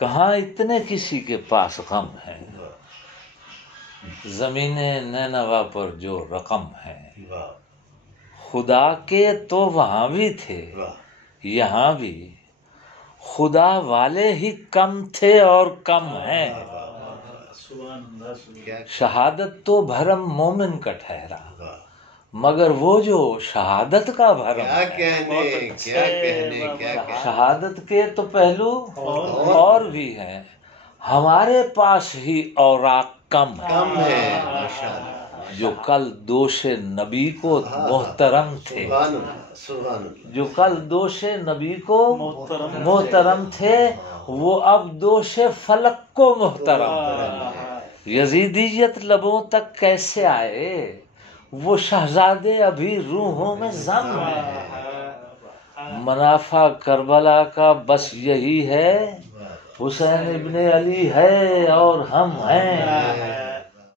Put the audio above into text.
کہاں اتنے کسی کے پاس غم ہے، زمین نینوا پر جو رقم ہے، خدا کے تو وہاں بھی تھے یہاں بھی، خدا والے ہی کم تھے اور کم ہیں، شہادت تو بھرم مومن کا ٹھہرا، مگر وہ جو شہادت کا بھرم ہے، شہادت کے تو پہلو اور بھی ہیں، ہمارے پاس ہی اوراق کم ہے، جو کل دوش نبی کو محترم تھے، جو کل دوش نبی کو محترم تھے، وہ اب دوش فلک کو محترم ہے، یزیدیت لبوں تک کیسے آئے، وہ شہزادے ابھی روحوں میں ضم ہے، منافع کربلا کا بس یہی ہے، حسین ابن علی ہے اور ہم ہیں،